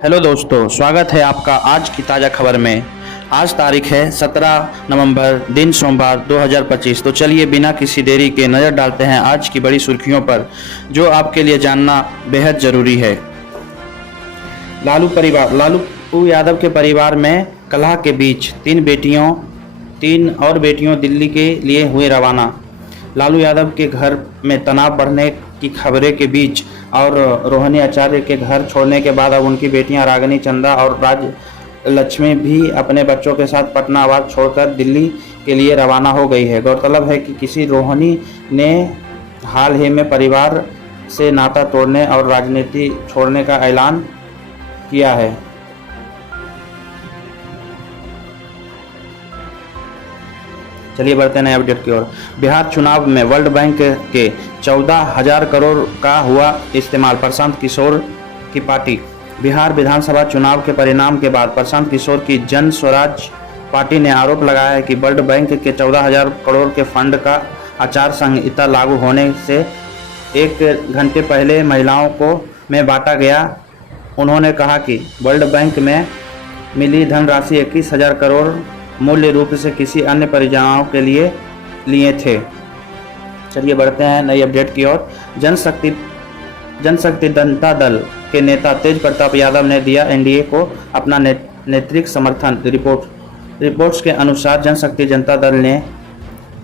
Hello दोस्तों, स्वागत है आपका आज की ताज़ा खबर में। आज तारीख है 17 नवंबर, दिन सोमवार 2025। तो चलिए बिना किसी देरी के नज़र डालते हैं आज की बड़ी सुर्खियों पर, जो आपके लिए जानना बेहद ज़रूरी है। लालू यादव के परिवार में कलह के बीच तीन और बेटियों दिल्ली के लिए हुए रवाना। लालू यादव के घर में तनाव बढ़ने की खबरें के बीच और रोहिणी आचार्य के घर छोड़ने के बाद अब उनकी बेटियां रागिनी, चंदा और राज लक्ष्मी भी अपने बच्चों के साथ पटना आवास छोड़कर दिल्ली के लिए रवाना हो गई है। गौरतलब है कि किसी रोहिणी ने हाल ही में परिवार से नाता तोड़ने और राजनीति छोड़ने का ऐलान किया है। चलिए बढ़ते हैं नए अपडेट की ओर। बिहार चुनाव में वर्ल्ड बैंक के 14,000 करोड़ का हुआ इस्तेमाल, प्रशांत किशोर की पार्टी। बिहार विधानसभा चुनाव के परिणाम के बाद प्रशांत किशोर की जन स्वराज पार्टी ने आरोप लगाया है कि वर्ल्ड बैंक के 14,000 करोड़ के फंड का आचार संहिता लागू होने से 1 घंटे पहले महिलाओं में बांटा गया। उन्होंने कहा कि वर्ल्ड बैंक में मिली धनराशि 21,000 करोड़ मूल्य रूप से किसी अन्य परियोजनाओं के लिए थे। चलिए बढ़ते हैं नई अपडेट की ओर। जनशक्ति जनता दल के नेता तेज प्रताप यादव ने दिया एनडीए को अपना नेतृत्व समर्थन। रिपोर्ट्स के अनुसार जनशक्ति जनता दल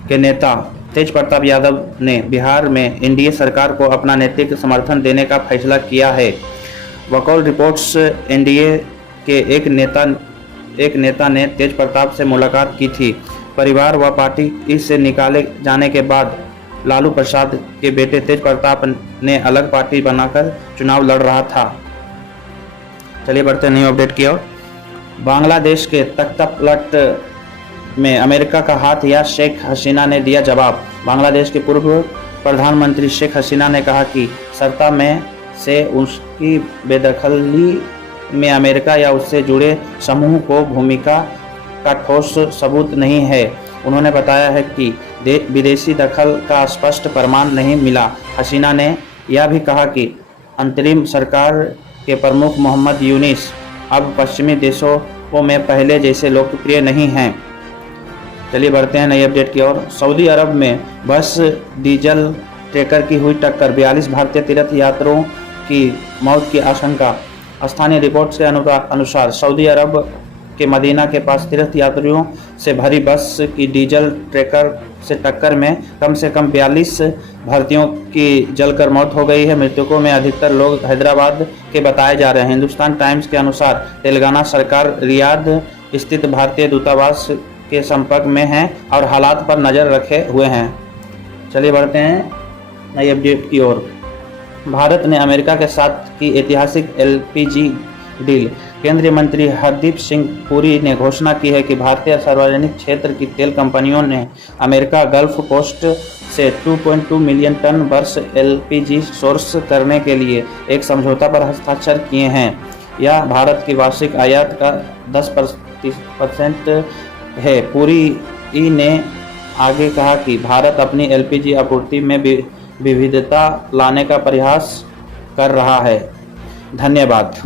के नेता तेज प्रताप यादव ने बिहार में एनडीए सरकार को अपना नेतृत्व समर्थन देने का फैसला किया है। वकौल रिपोर्ट्स एनडीए के एक नेता ने तेज प्रताप से मुलाकात की थी। परिवार व पार्टी से निकाले जाने के बाद लालू प्रसाद के बेटे तेज प्रताप ने अलग पार्टी बनाकर चुनाव लड़ रहा था। चलिए बढ़ते हैं न्यू अपडेट की ओर। बांग्लादेश के तख्तापलट में अमेरिका का हाथ या शेख हसीना ने दिया जवाब। बांग्लादेश के पूर्व प्रधानमंत्री शेख हसीना ने कहा कि सत्ता में से उसकी बेदखली में अमेरिका या उससे जुड़े समूह को भूमिका का ठोस सबूत नहीं है। उन्होंने बताया है कि विदेशी दखल का स्पष्ट प्रमाण नहीं मिला। हसीना ने यह भी कहा कि अंतरिम सरकार के प्रमुख मोहम्मद यूनिस अब पश्चिमी देशों में पहले जैसे लोकप्रिय नहीं हैं। चलिए बढ़ते हैं नई अपडेट की ओर। सऊदी अरब में बस डीजल टैंकर की हुई टक्कर, 42 भारतीय तीर्थ यात्रियों की मौत की आशंका। स्थानीय रिपोर्ट्स के अनुसार सऊदी अरब के मदीना के पास तीर्थ यात्रियों से भरी बस की डीजल टैंकर से टक्कर में कम से कम 42 भारतीयों की जलकर मौत हो गई है। मृतकों में अधिकतर लोग हैदराबाद के बताए जा रहे हैं। हिंदुस्तान टाइम्स के अनुसार तेलंगाना सरकार रियाद स्थित भारतीय दूतावास के संपर्क में है और हालात पर नज़र रखे हुए हैं। चलिए बढ़ते हैं नई अपडेट की ओर। भारत ने अमेरिका के साथ की ऐतिहासिक एलपीजी डील। केंद्रीय मंत्री हरदीप सिंह पुरी ने घोषणा की है कि भारतीय सार्वजनिक क्षेत्र की तेल कंपनियों ने अमेरिका गल्फ कोस्ट से 2.2 मिलियन टन वर्ष एलपीजी सोर्स करने के लिए एक समझौता पर हस्ताक्षर किए हैं। यह भारत की वार्षिक आयात का 10% है। पुरी ने आगे कहा कि भारत अपनी एलपीजी आपूर्ति में विविधता लाने का प्रयास कर रहा है। धन्यवाद।